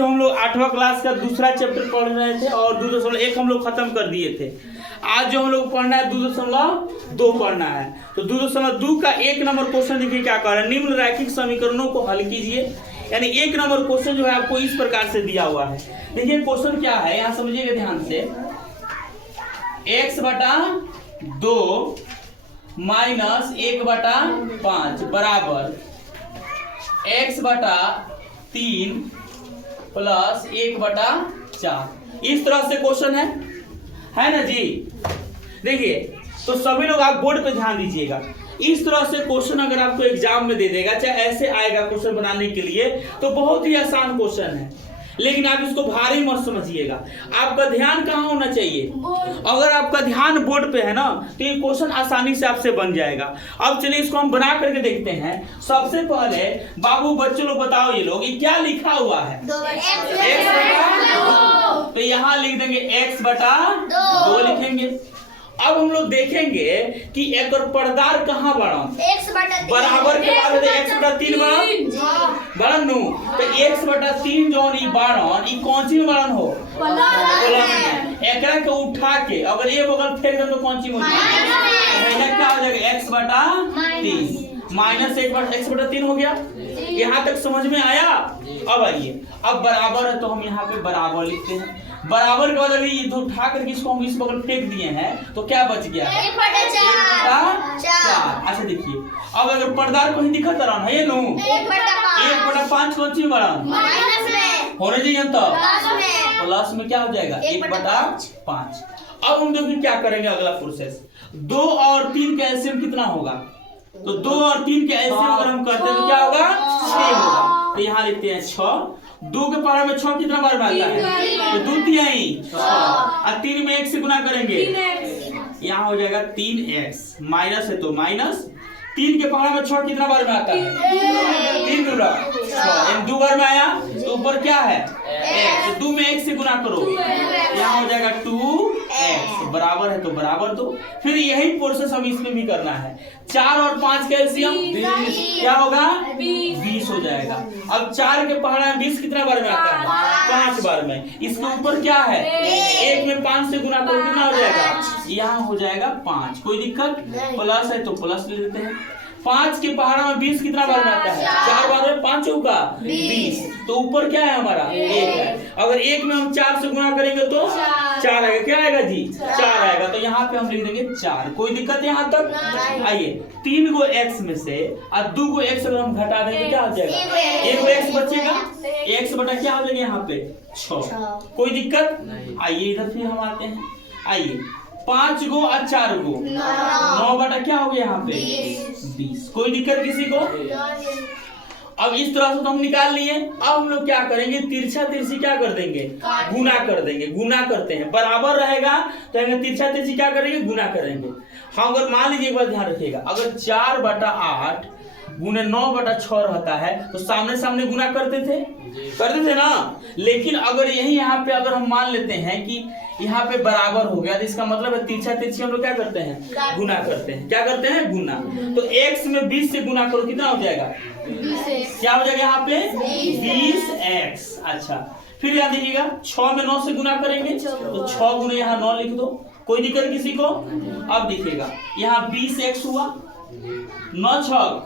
जो हम लोग 8वां क्लास का दूसरा चैप्टर पढ़ रहे थे और 2.1 हम लोग खत्म कर दिए थे। आज जो हम लोग पढ़ना है 2.2 पढ़ना है। तो 2.2 का 1 नंबर क्वेश्चन देखिए क्या कर रहा है, निम्न रैखिक समीकरणों को हल कीजिए। यानी 1 नंबर क्वेश्चन जो है आपको इस प्रकार से दिया हुआ है। देखिए क्वेश्चन क्या है, यहाँ समझिएगा ध्यान से। x/2 - 1/5 बराबर x/3 + 1/4। इस तरह से क्वेश्चन है ना जी। देखिए तो सभी लोग आप बोर्ड पे ध्यान दीजिएगा। इस तरह से क्वेश्चन अगर आपको एग्जाम में दे देगा, चाहे ऐसे आएगा क्वेश्चन बनाने के लिए, तो बहुत ही आसान क्वेश्चन है, लेकिन आप इसको भारी मत समझिएगा। आपका ध्यान कहाँ होना चाहिए? अगर आपका ध्यान बोर्ड पे है ना, तो ये क्वेश्चन आसानी से आपसे बन जाएगा। अब चलिए इसको हम बना करके देखते हैं। सबसे पहले बाबू बच्चों लोग बताओ, ये लोग ये क्या लिखा हुआ है? तो यहाँ लिख देंगे x/2 लिखेंगे। अब हम लोग देखेंगे कि एक पर्दार कहाँ बढ़न, बराबर के बाद x/3 बढ़न नु। तो x/3 जौन ई बढ़न, ई कौन सी में बढ़न हो? प्लस में। एकरा के उठा के अगर ये बगल फेंक दे तो कौन सी में क्या हो जाएगा? x/3 -1/x/3 हो गया। यहाँ तक समझ में आया? अब आइए, अब बराबर है तो हम यहाँ पे बराबर लिखते हैं। बराबर के बाद अगर ये उठा करके इसको हम इस बगल फेंक दिए हैं तो क्या बच गया? 1/4। अच्छा देखिए, अब अगर पर्दार कहीं दिखत रहा है, ये नो 1/5 कौन सी बड़ा होने चाहिए, तो प्लस में क्या हो जाएगा? 1/5। अब हम देखिए क्या करेंगे, अगला प्रोसेस। 2 और 3 का एलसीएम कितना होगा? तो 2 और 3 के एलसीएम अगर हम करते हैं तो क्या होगा? 6 होगा। तो यहाँ लिखते हैं 6। 2 के पहाड़ में 6 कितना बार में आता है? तो 2 तिहाई 6 और 3 में 1 से गुना करेंगे, यहाँ हो जाएगा 3x। माइनस है तो माइनस। 3 के पहाड़ में 6 कितना बार में आता है? 3 दूना 6। 2 बार में आया तो ऊपर क्या है? x। 2 में 1 से गुना करो, यहाँ हो जाएगा 2x। बराबर है तो बराबर दो। फिर यही प्रोसेस हम इसमें भी करना है। 4 और 5 का एलसीएम क्या होगा? 20 हो जाएगा। अब 4 के पहाड़ में 20 कितना बार में आता है? 5 बार में। इसके ऊपर क्या है? 1 में 5 से गुना करो, कितना हो जाएगा? यहाँ हो जाएगा 5। कोई दिक्कत? प्लस है तो प्लस ले लेते हैं। 5 के पहाड़ा में 20 कितना बार में आता है? 4 बार में। 5 चौका 20। तो ऊपर क्या है हमारा? 1 है। अगर 1 में हम 4 से गुना करेंगे तो 4 आएगा। क्या आएगा जी? 4 आएगा। तो यहाँ पे हम लिख देंगे 4। कोई दिक्कत यहाँ तक? आइए, 3 को x में से और 2 को x अगर हम घटा देंगे क्या हो जाएगा? 1 x बचेगा। x बटा क्या हो जाएगा यहाँ पे? 6। कोई दिक्कत? आइए इधर फिर हम आते हैं। आइए, 5 गो और 4 गो 9 बटा क्या हो गया यहाँ पे? 20। कोई दिक्कत किसी को? अब इस तरह से तो हम निकाल लिए। अब हम लोग क्या करेंगे? तिरछा तिरछी क्या कर देंगे? गुना कर देंगे। गुना करते हैं, बराबर रहेगा तो तिरछा तिरछी क्या करेंगे? गुना करेंगे। हाँ, अगर मान लीजिए एक बार ध्यान रखिएगा, अगर 4/8 गुने 9/6 रहता है तो सामने सामने गुना करते थे ना। लेकिन अगर यही यहाँ पे अगर हम मान लेते हैं कि यहाँ पे बराबर हो गया, तो इसका मतलब है तिरछा तिरछी हम लोग क्या करते हैं? गुना करते हैं। क्या करते हैं? गुना। तो x में 20 से गुना करो, कितना हो जाएगा? क्या हो जाएगा यहाँ पे? 20x। अच्छा, फिर याद दीजिएगा 6 में 9 से गुना करेंगे तो 6 गुने यहाँ 9 लिख दो। कोई दिक्कत किसी को? अब देखिएगा यहाँ 20x हुआ, 9 6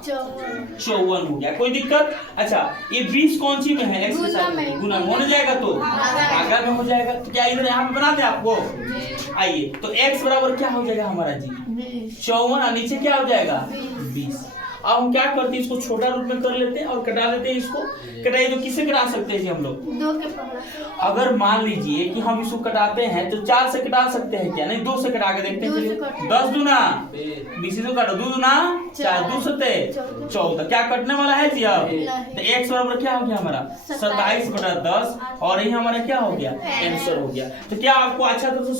54 हो गया। कोई दिक्कत? अच्छा, ये 20 कौन सी में है? x के साथ गुना में होने जाएगा तो भागा में हो जाएगा। तो क्या इधर यहाँ पे बना दे आपको? आइए, तो x बराबर क्या हो जाएगा हमारा जी? 54 और नीचे क्या हो जाएगा? 20। अब हम क्या करते हैं, इसको छोटा रूप में कर लेते हैं और कटा देते हैं। इसको कटाइए तो किसे कटा सकते हैं जी हम लोग? 2 के पहाड़। अगर मान लीजिए कि हम इसको कटाते हैं तो 4 से कटा सकते हैं क्या? नहीं, 2 से कटा के देखते हैं। 10 दूना 20 से काटो, 2 दूना 4, 2 सत्ते 14। क्या कटने वाला है जी? अब तो x बराबर क्या हो गया हमारा? 27/10। और यही हमारा क्या हो गया? आंसर हो गया। तो क्या आपको अच्छा तरह से